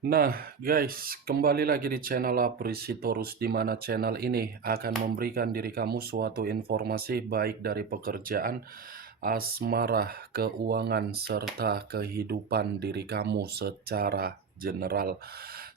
Nah, guys, kembali lagi di channel Aprisitorus, di mana channel ini akan memberikan diri kamu suatu informasi baik dari pekerjaan, asmara, keuangan, serta kehidupan diri kamu secara general.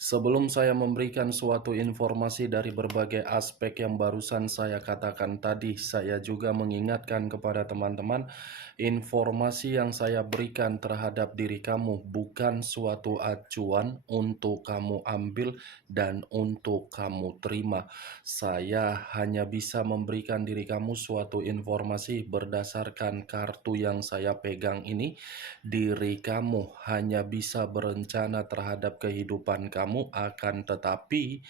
Sebelum saya memberikan suatu informasi dari berbagai aspek yang barusan saya katakan tadi, saya juga mengingatkan kepada teman-teman, informasi yang saya berikan terhadap diri kamu bukan suatu acuan untuk kamu ambil dan untuk kamu terima. Saya hanya bisa memberikan diri kamu suatu informasi berdasarkan kartu yang saya pegang ini. Diri kamu hanya bisa berencana terhadap kehidupan kamu, akan tetapi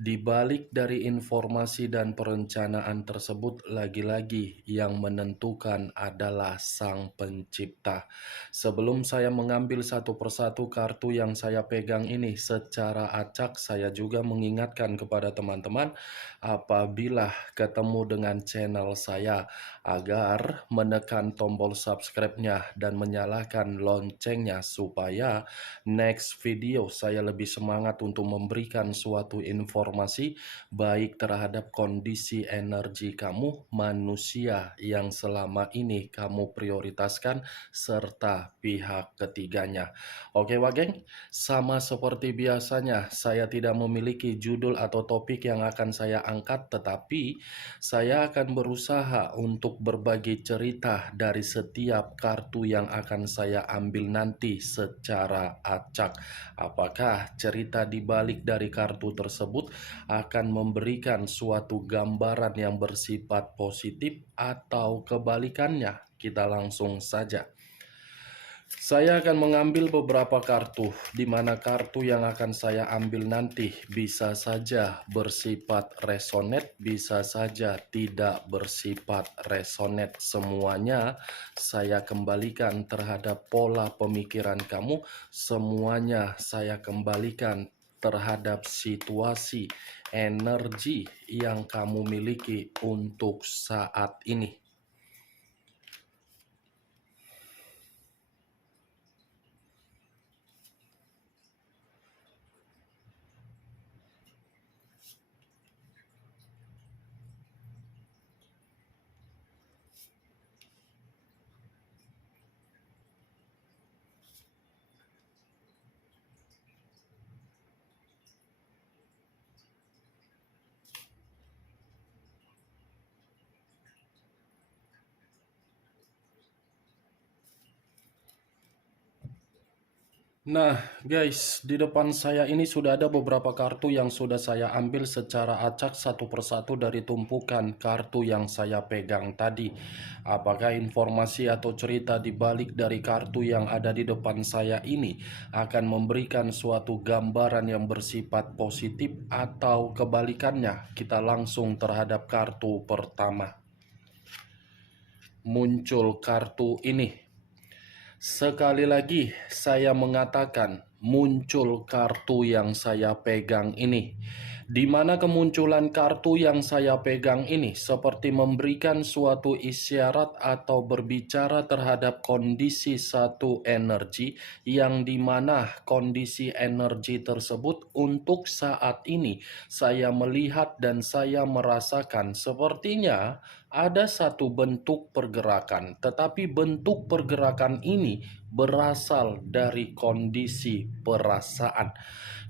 di balik dari informasi dan perencanaan tersebut, lagi-lagi yang menentukan adalah Sang Pencipta. Sebelum saya mengambil satu persatu kartu yang saya pegang ini secara acak, saya juga mengingatkan kepada teman-teman apabila ketemu dengan channel saya agar menekan tombol subscribe-nya dan menyalakan loncengnya supaya next video saya lebih semangat untuk memberikan suatu informasi baik terhadap kondisi energi kamu, manusia yang selama ini kamu prioritaskan, serta pihak ketiganya. Oke Wageng, sama seperti biasanya saya tidak memiliki judul atau topik yang akan saya angkat, tetapi saya akan berusaha untuk berbagi cerita dari setiap kartu yang akan saya ambil nanti secara acak. Apakah cerita di balik dari kartu tersebut akan memberikan suatu gambaran yang bersifat positif atau kebalikannya? Kita langsung saja. Saya akan mengambil beberapa kartu, di mana kartu yang akan saya ambil nanti bisa saja bersifat resonate, bisa saja tidak bersifat resonate. Semuanya saya kembalikan terhadap pola pemikiran kamu, semuanya saya kembalikan terhadap situasi energi yang kamu miliki untuk saat ini. Nah, guys, di depan saya ini sudah ada beberapa kartu yang sudah saya ambil secara acak satu persatu dari tumpukan kartu yang saya pegang tadi. Apakah informasi atau cerita di balik dari kartu yang ada di depan saya ini akan memberikan suatu gambaran yang bersifat positif atau kebalikannya? Kita langsung terhadap kartu pertama. Muncul kartu ini. Sekali lagi saya mengatakan muncul kartu yang saya pegang ini. Di mana kemunculan kartu yang saya pegang ini seperti memberikan suatu isyarat atau berbicara terhadap kondisi satu energi yang dimana kondisi energi tersebut untuk saat ini saya melihat dan saya merasakan sepertinya ada satu bentuk pergerakan, tetapi bentuk pergerakan ini berasal dari kondisi perasaan.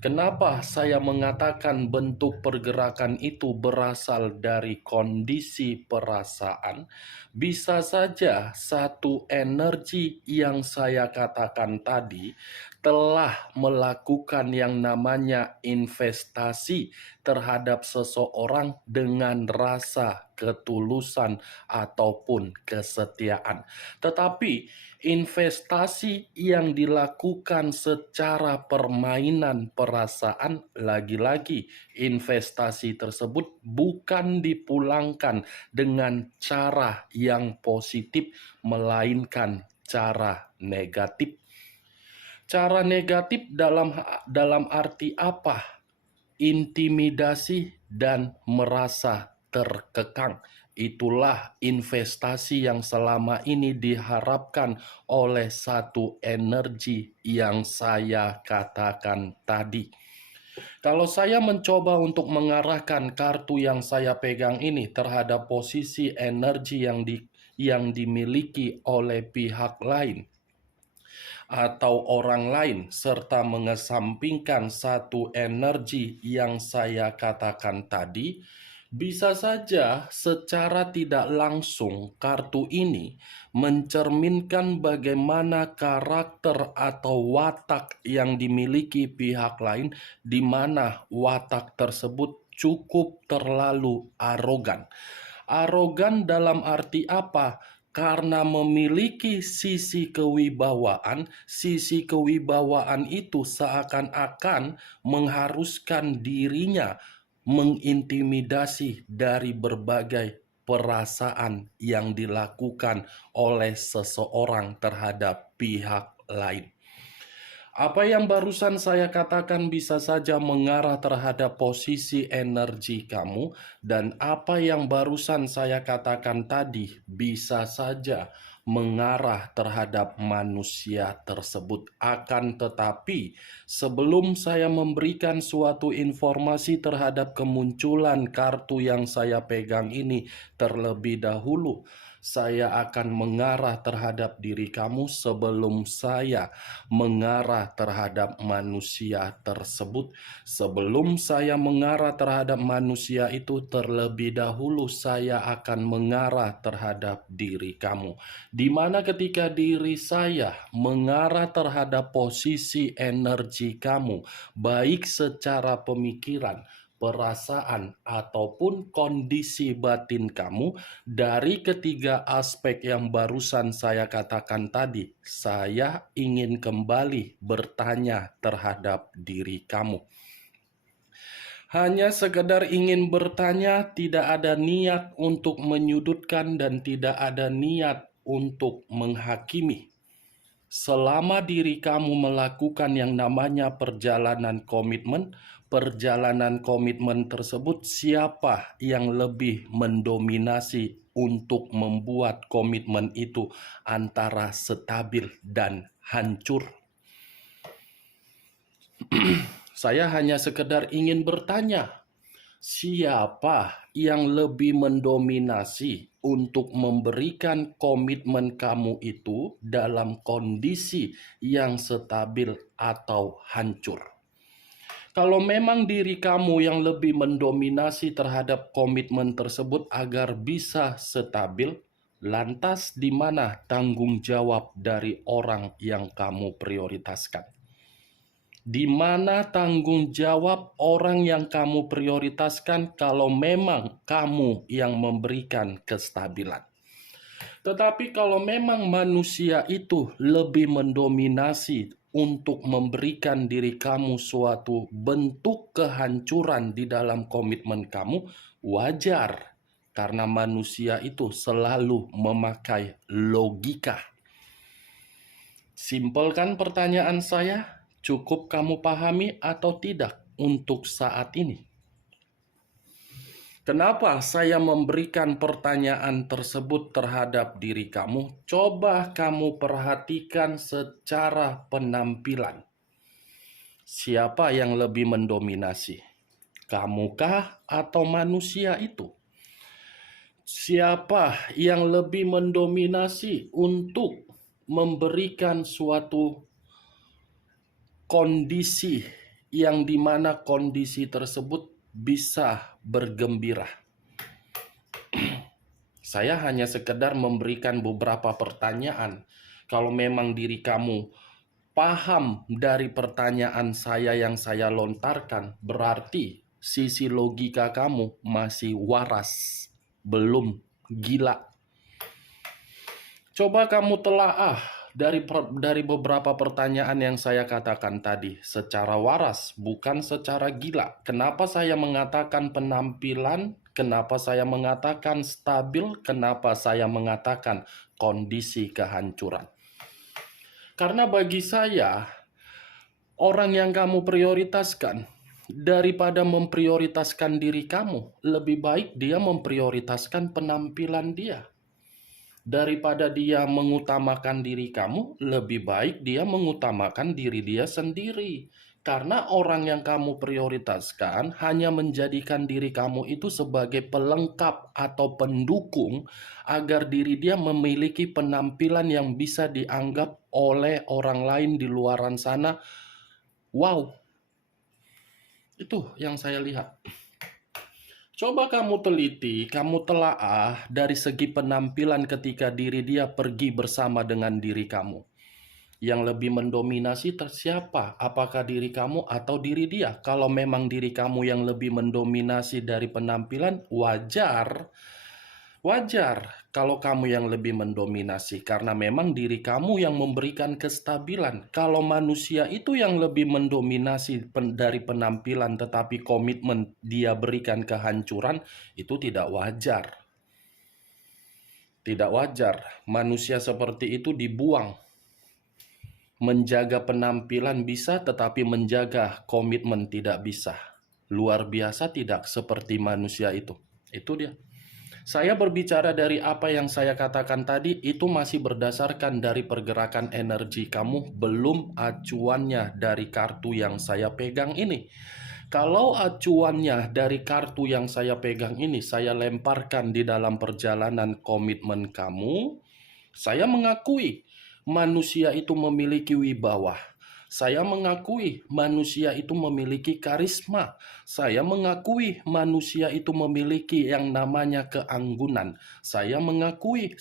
Kenapa saya mengatakan bentuk pergerakan itu berasal dari kondisi perasaan? Bisa saja satu energi yang saya katakan tadi telah melakukan yang namanya investasi terhadap seseorang dengan rasa ketulusan ataupun kesetiaan. Tetapi investasi yang dilakukan secara permainan perasaan, lagi-lagi investasi tersebut bukan dipulangkan dengan cara yang positif, melainkan cara negatif. Cara negatif dalam arti apa? Intimidasi dan merasa terkekang. Itulah investasi yang selama ini diharapkan oleh satu energi yang saya katakan tadi. Kalau saya mencoba untuk mengarahkan kartu yang saya pegang ini terhadap posisi energi yang dimiliki oleh pihak lain atau orang lain, serta mengesampingkan satu energi yang saya katakan tadi, bisa saja secara tidak langsung kartu ini mencerminkan bagaimana karakter atau watak yang dimiliki pihak lain, di mana watak tersebut cukup terlalu arogan. Arogan dalam arti apa? Karena memiliki sisi kewibawaan itu seakan-akan mengharuskan dirinya mengintimidasi dari berbagai perasaan yang dilakukan oleh seseorang terhadap pihak lain. Apa yang barusan saya katakan bisa saja mengarah terhadap posisi energi kamu, dan apa yang barusan saya katakan tadi bisa saja mengarah terhadap manusia tersebut. Akan tetapi, sebelum saya memberikan suatu informasi terhadap kemunculan kartu yang saya pegang ini terlebih dahulu, saya akan mengarah terhadap diri kamu sebelum saya mengarah terhadap manusia tersebut. Sebelum saya mengarah terhadap manusia itu, terlebih dahulu saya akan mengarah terhadap diri kamu. Di mana ketika diri saya mengarah terhadap posisi energi kamu, baik secara pemikiran, perasaan, ataupun kondisi batin kamu, dari ketiga aspek yang barusan saya katakan tadi, saya ingin kembali bertanya terhadap diri kamu. Hanya sekedar ingin bertanya, tidak ada niat untuk menyudutkan dan tidak ada niat untuk menghakimi. Selama diri kamu melakukan yang namanya perjalanan komitmen tersebut, siapa yang lebih mendominasi untuk membuat komitmen itu antara stabil dan hancur? Saya hanya sekedar ingin bertanya, siapa yang lebih mendominasi untuk memberikan komitmen kamu itu dalam kondisi yang stabil atau hancur? Kalau memang diri kamu yang lebih mendominasi terhadap komitmen tersebut agar bisa stabil, lantas di mana tanggung jawab dari orang yang kamu prioritaskan? Di mana tanggung jawab orang yang kamu prioritaskan kalau memang kamu yang memberikan kestabilan? Tetapi kalau memang manusia itu lebih mendominasi untuk memberikan diri kamu suatu bentuk kehancuran di dalam komitmen kamu, wajar, karena manusia itu selalu memakai logika. Simpel kan pertanyaan saya? Cukup kamu pahami atau tidak untuk saat ini? Kenapa saya memberikan pertanyaan tersebut terhadap diri kamu? Coba kamu perhatikan secara penampilan. Siapa yang lebih mendominasi? Kamukah atau manusia itu? Siapa yang lebih mendominasi untuk memberikan suatu kondisi yang dimana kondisi tersebut bisa bergembira? Saya hanya sekedar memberikan beberapa pertanyaan. Kalau memang diri kamu paham dari pertanyaan saya yang saya lontarkan, berarti sisi logika kamu masih waras, belum gila. Coba kamu telaah dari beberapa pertanyaan yang saya katakan tadi secara waras, bukan secara gila. Kenapa saya mengatakan penampilan? Kenapa saya mengatakan stabil? Kenapa saya mengatakan kondisi kehancuran? Karena bagi saya, orang yang kamu prioritaskan Daripada memprioritaskan diri kamu, lebih baik dia memprioritaskan penampilan dia. Daripada dia mengutamakan diri kamu, lebih baik dia mengutamakan diri dia sendiri. Karena orang yang kamu prioritaskan hanya menjadikan diri kamu itu sebagai pelengkap atau pendukung agar diri dia memiliki penampilan yang bisa dianggap oleh orang lain di luaran sana. Wow, itu yang saya lihat. Coba kamu teliti, kamu telaah dari segi penampilan ketika diri dia pergi bersama dengan diri kamu. Yang lebih mendominasi siapa? Apakah diri kamu atau diri dia? Kalau memang diri kamu yang lebih mendominasi dari penampilan, wajar. Wajar kalau kamu yang lebih mendominasi, karena memang diri kamu yang memberikan kestabilan. Kalau manusia itu yang lebih mendominasi dari penampilan, tetapi komitmen dia berikan kehancuran, itu tidak wajar. Tidak wajar. Manusia seperti itu dibuang. Menjaga penampilan bisa, tetapi menjaga komitmen tidak bisa. Luar biasa tidak seperti manusia itu. Itu dia. Saya berbicara dari apa yang saya katakan tadi, itu masih berdasarkan dari pergerakan energi kamu, belum acuannya dari kartu yang saya pegang ini. Kalau acuannya dari kartu yang saya pegang ini, saya lemparkan di dalam perjalanan komitmen kamu, saya mengakui manusia itu memiliki wibawa. Saya mengakui manusia itu memiliki karisma. Saya mengakui manusia itu memiliki yang namanya keanggunan. Saya mengakui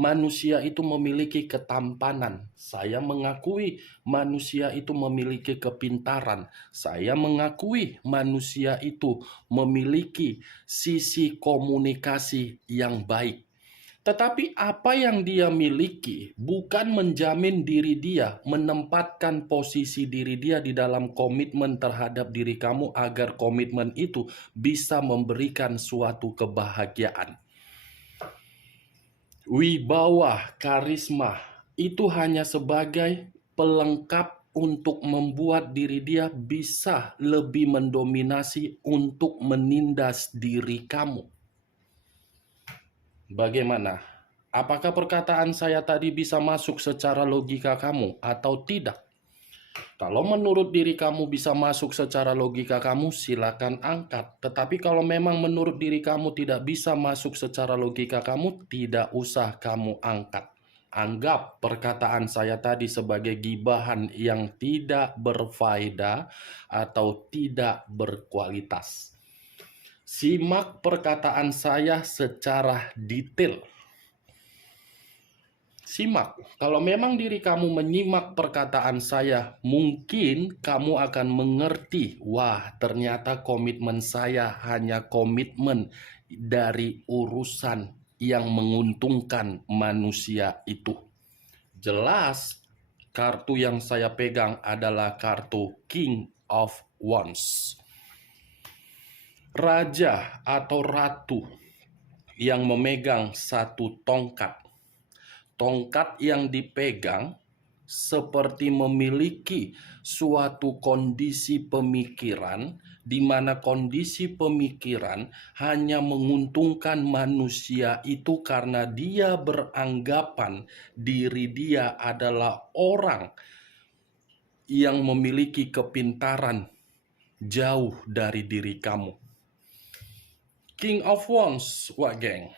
manusia itu memiliki ketampanan. Saya mengakui manusia itu memiliki kepintaran. Saya mengakui manusia itu memiliki sisi komunikasi yang baik. Tetapi apa yang dia miliki bukan menjamin diri dia, menempatkan posisi diri dia di dalam komitmen terhadap diri kamu agar komitmen itu bisa memberikan suatu kebahagiaan. Wibawa, karisma itu hanya sebagai pelengkap untuk membuat diri dia bisa lebih mendominasi untuk menindas diri kamu. Bagaimana? Apakah perkataan saya tadi bisa masuk secara logika kamu atau tidak? Kalau menurut diri kamu bisa masuk secara logika kamu, silakan angkat. Tetapi kalau memang menurut diri kamu tidak bisa masuk secara logika kamu, tidak usah kamu angkat. Anggap perkataan saya tadi sebagai gibahan yang tidak berfaedah atau tidak berkualitas. Simak perkataan saya secara detail. Simak, kalau memang diri kamu menyimak perkataan saya, mungkin kamu akan mengerti, wah ternyata komitmen saya hanya komitmen dari urusan yang menguntungkan manusia itu. Jelas, kartu yang saya pegang adalah kartu King of Wands. Raja atau ratu yang memegang satu tongkat. Tongkat yang dipegang seperti memiliki suatu kondisi pemikiran, di mana kondisi pemikiran hanya menguntungkan manusia itu karena dia beranggapan diri dia adalah orang yang memiliki kepintaran jauh dari diri kamu. King of Wands, wah geng.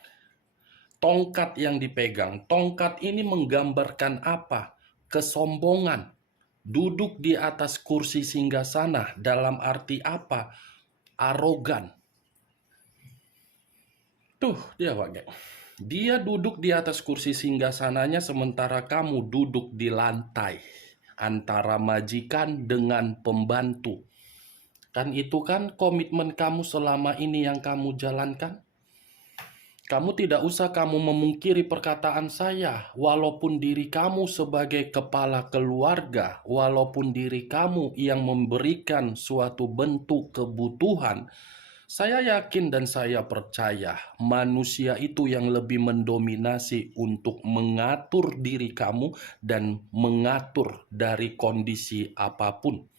Tongkat yang dipegang. Tongkat ini menggambarkan apa? Kesombongan. Duduk di atas kursi singgasana dalam arti apa? Arogan. Tuh, dia wah geng. Dia duduk di atas kursi singgasananya sementara kamu duduk di lantai. Antara majikan dengan pembantu. Kan itu kan komitmen kamu selama ini yang kamu jalankan. Kamu tidak usah kamu memungkiri perkataan saya, walaupun diri kamu sebagai kepala keluarga, walaupun diri kamu yang memberikan suatu bentuk kebutuhan, saya yakin dan saya percaya manusia itu yang lebih mendominasi untuk mengatur diri kamu dan mengatur dari kondisi apapun.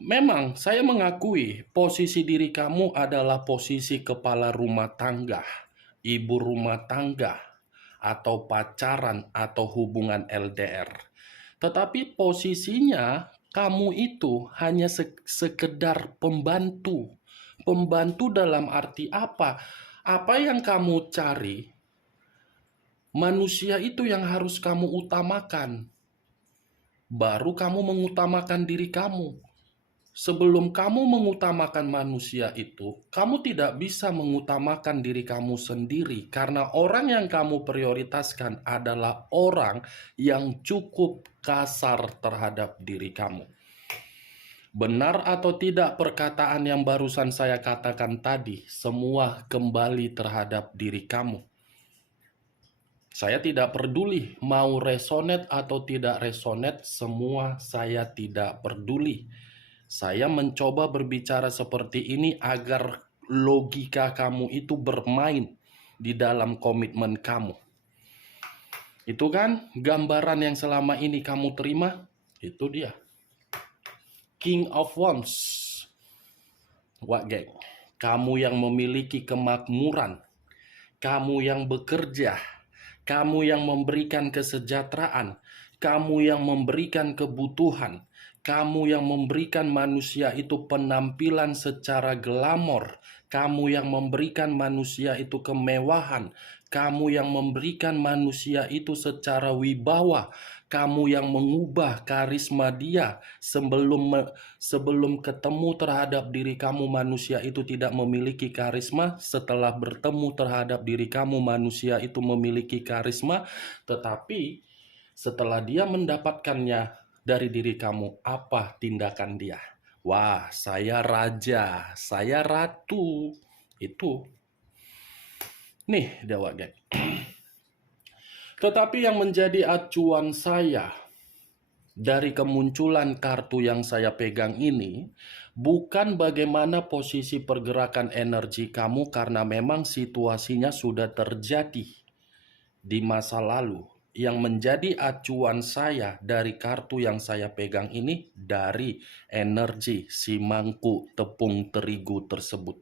Memang saya mengakui posisi diri kamu adalah posisi kepala rumah tangga, ibu rumah tangga, atau pacaran atau hubungan LDR. Tetapi posisinya kamu itu hanya sekedar pembantu. Pembantu dalam arti apa? Apa yang kamu cari, manusia itu yang harus kamu utamakan. Baru kamu mengutamakan diri kamu. Sebelum kamu mengutamakan manusia itu, kamu tidak bisa mengutamakan diri kamu sendiri karena orang yang kamu prioritaskan adalah orang yang cukup kasar terhadap diri kamu. Benar atau tidak perkataan yang barusan saya katakan tadi, semua kembali terhadap diri kamu. Saya tidak peduli mau resonate atau tidak resonate, semua saya tidak peduli. Saya mencoba berbicara seperti ini agar logika kamu itu bermain di dalam komitmen kamu. Itu kan gambaran yang selama ini kamu terima, itu dia. King of Wands. What geng? Kamu yang memiliki kemakmuran, kamu yang bekerja, kamu yang memberikan kesejahteraan, kamu yang memberikan kebutuhan, kamu yang memberikan manusia itu penampilan secara glamor, kamu yang memberikan manusia itu kemewahan, kamu yang memberikan manusia itu secara wibawa, kamu yang mengubah karisma dia sebelum ketemu terhadap diri kamu manusia itu tidak memiliki karisma, setelah bertemu terhadap diri kamu manusia itu memiliki karisma, tetapi setelah dia mendapatkannya dari diri kamu, apa tindakan dia? Wah, saya raja, saya ratu. Itu. Nih, Dewa Geng. Tetapi yang menjadi acuan saya dari kemunculan kartu yang saya pegang ini, bukan bagaimana posisi pergerakan energi kamu karena memang situasinya sudah terjadi di masa lalu. Yang menjadi acuan saya dari kartu yang saya pegang ini dari energi si mangkuk tepung terigu tersebut.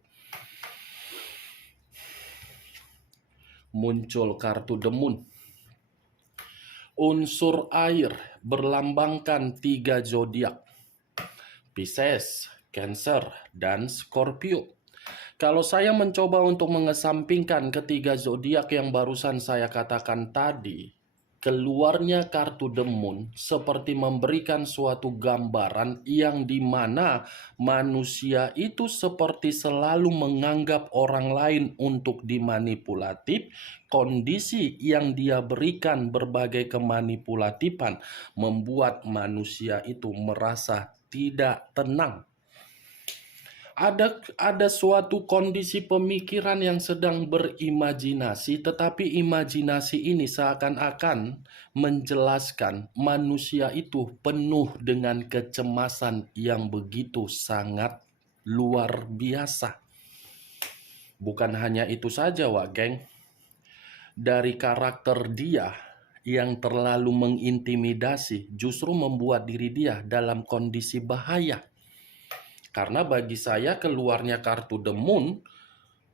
Muncul kartu The Moon. Unsur air berlambangkan 3 zodiak. Pisces, Cancer, dan Scorpio. Kalau saya mencoba untuk mengesampingkan ketiga zodiak yang barusan saya katakan tadi, keluarnya kartu The Moon seperti memberikan suatu gambaran yang dimana manusia itu seperti selalu menganggap orang lain untuk dimanipulatif. Kondisi yang dia berikan berbagai kemanipulatifan membuat manusia itu merasa tidak tenang. Ada suatu kondisi pemikiran yang sedang berimajinasi, tetapi imajinasi ini seakan-akan menjelaskan manusia itu penuh dengan kecemasan yang begitu sangat luar biasa. Bukan hanya itu saja, Wak Geng. Dari karakter dia yang terlalu mengintimidasi justru membuat diri dia dalam kondisi bahaya. Karena bagi saya keluarnya kartu The Moon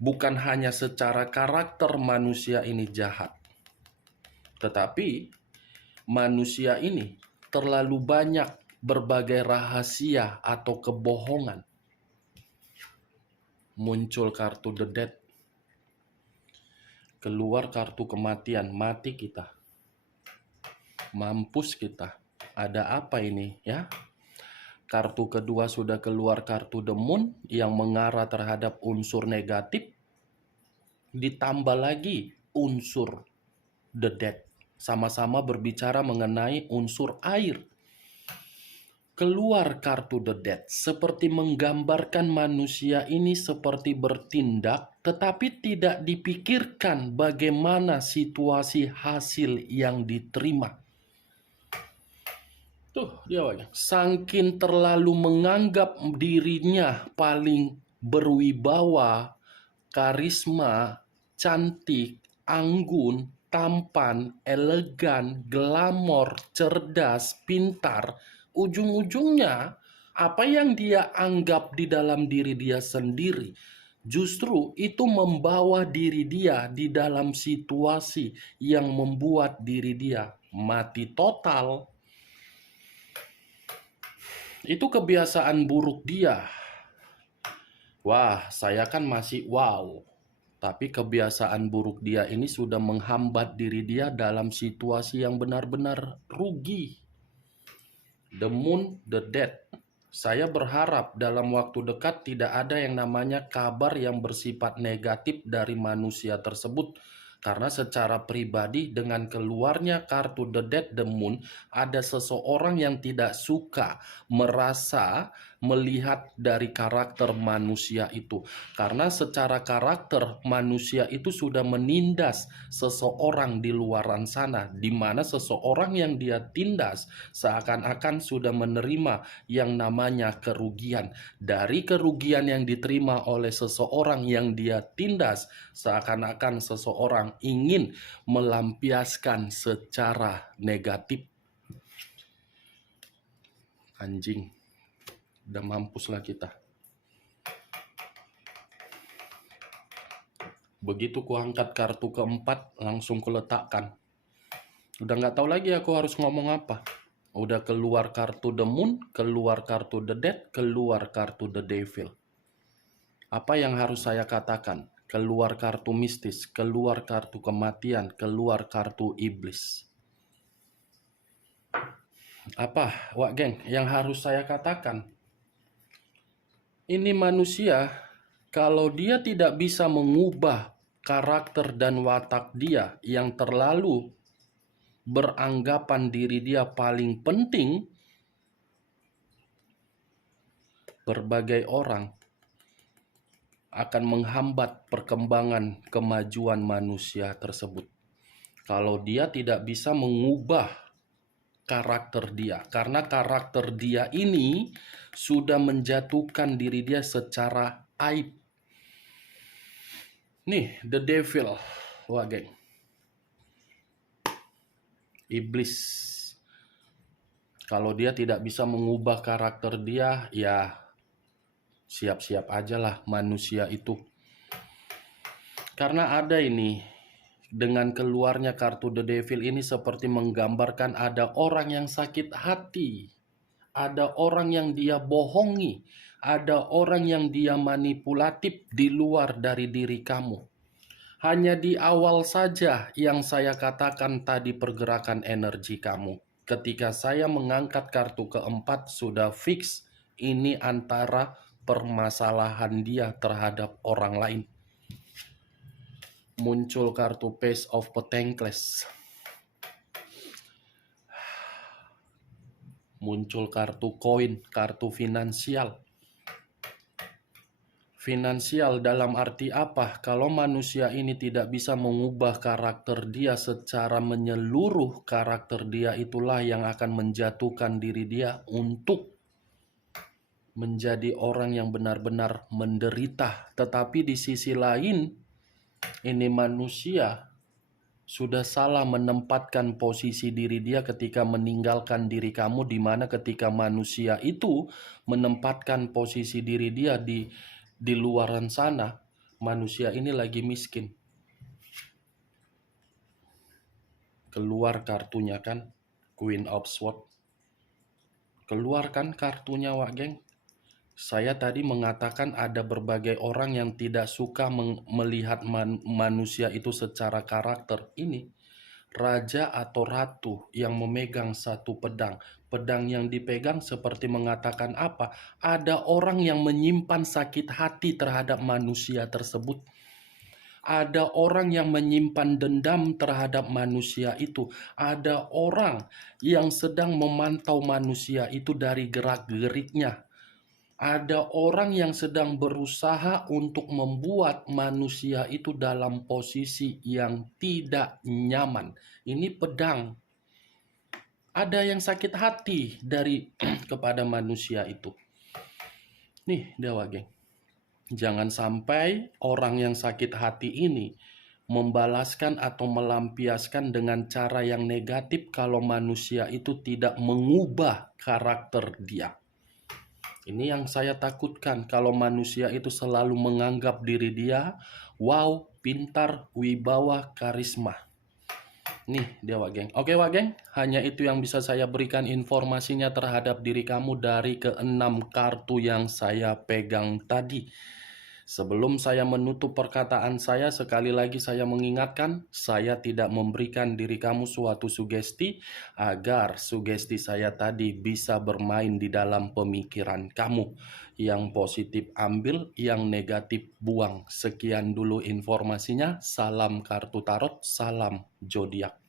bukan hanya secara karakter manusia ini jahat. Tetapi manusia ini terlalu banyak berbagai rahasia atau kebohongan. Muncul kartu The Death. Keluar kartu kematian, mati kita. Mampus kita. Ada apa ini ya? Kartu kedua sudah keluar kartu The Moon yang mengarah terhadap unsur negatif. Ditambah lagi unsur The Death. Sama-sama berbicara mengenai unsur air. Keluar kartu The Death seperti menggambarkan manusia ini seperti bertindak tetapi tidak dipikirkan bagaimana situasi hasil yang diterima. Tuh dia wajah. Saking terlalu menganggap dirinya paling berwibawa, karisma, cantik, anggun, tampan, elegan, glamor, cerdas, pintar. Ujung-ujungnya Apa yang dia anggap di dalam diri dia sendiri, justru itu membawa diri dia di dalam situasi yang membuat diri dia mati total. Itu kebiasaan buruk dia. Wah, saya kan masih wow. Tapi kebiasaan buruk dia ini sudah menghambat diri dia dalam situasi yang benar-benar rugi. The moon, the dead. Saya berharap dalam waktu dekat tidak ada yang namanya kabar yang bersifat negatif dari manusia tersebut. Karena secara pribadi dengan keluarnya kartu The Dead, The Moon, ada seseorang yang tidak suka merasa melihat dari karakter manusia itu. Karena secara karakter manusia itu sudah menindas seseorang di luaran sana, di mana seseorang yang dia tindas seakan-akan sudah menerima yang namanya kerugian. Dari kerugian yang diterima oleh seseorang yang dia tindas, seakan-akan seseorang ingin melampiaskan secara negatif. Anjing, udah mampuslah kita. Begitu ku angkat kartu keempat, langsung kuletakkan. Udah nggak tahu lagi aku harus ngomong apa. Udah keluar kartu The Moon, keluar kartu The Dead, keluar kartu The Devil. Apa yang harus saya katakan? Keluar kartu mistis, keluar kartu kematian, keluar kartu iblis. Apa, Wak Geng, yang harus saya katakan? Ini manusia, kalau dia tidak bisa mengubah karakter dan watak dia yang terlalu beranggapan diri dia paling penting, berbagai orang akan menghambat perkembangan kemajuan manusia tersebut. Kalau dia tidak bisa mengubah karakter dia, karena karakter dia ini sudah menjatuhkan diri dia secara aib. Nih, the devil, wah geng. Iblis. Kalau dia tidak bisa mengubah karakter dia, ya siap-siap aja lah manusia itu. Karena ada ini, dengan keluarnya kartu The Devil ini seperti menggambarkan ada orang yang sakit hati, ada orang yang dia bohongi, ada orang yang dia manipulatif di luar dari diri kamu. Hanya di awal saja yang saya katakan tadi pergerakan energi kamu. Ketika saya mengangkat kartu keempat sudah fix ini antara permasalahan dia terhadap orang lain. Muncul kartu Page of Pentacles. Muncul kartu koin, kartu finansial. Finansial dalam arti apa? Kalau manusia ini tidak bisa mengubah karakter dia secara menyeluruh, karakter dia itulah yang akan menjatuhkan diri dia untuk menjadi orang yang benar-benar menderita. Tetapi di sisi lain, ini manusia sudah salah menempatkan posisi diri dia ketika meninggalkan diri kamu, di mana ketika manusia itu menempatkan posisi diri dia di luaran sana, manusia ini lagi miskin. Keluar kartunya kan, Queen of Swords. Keluarkan kartunya, Wak Geng. Saya tadi mengatakan ada berbagai orang yang tidak suka melihat manusia itu secara karakter. Ini raja atau ratu yang memegang satu pedang. Pedang yang dipegang seperti mengatakan apa? Ada orang yang menyimpan sakit hati terhadap manusia tersebut. Ada orang yang menyimpan dendam terhadap manusia itu. Ada orang yang sedang memantau manusia itu dari gerak-geriknya. Ada orang yang sedang berusaha untuk membuat manusia itu dalam posisi yang tidak nyaman. Ini pedang. Ada yang sakit hati dari kepada manusia itu. Nih, Dewa Geng. Jangan sampai orang yang sakit hati ini membalaskan atau melampiaskan dengan cara yang negatif kalau manusia itu tidak mengubah karakter dia. Ini yang saya takutkan kalau manusia itu selalu menganggap diri dia, wow, pintar, wibawa, karisma. Nih dia Wak Geng. Oke Wak Geng, hanya itu yang bisa saya berikan informasinya terhadap diri kamu dari keenam kartu yang saya pegang tadi. Sebelum saya menutup perkataan saya, sekali lagi saya mengingatkan, saya tidak memberikan diri kamu suatu sugesti agar sugesti saya tadi bisa bermain di dalam pemikiran kamu. Yang positif ambil, yang negatif buang. Sekian dulu informasinya. Salam kartu tarot, salam zodiak.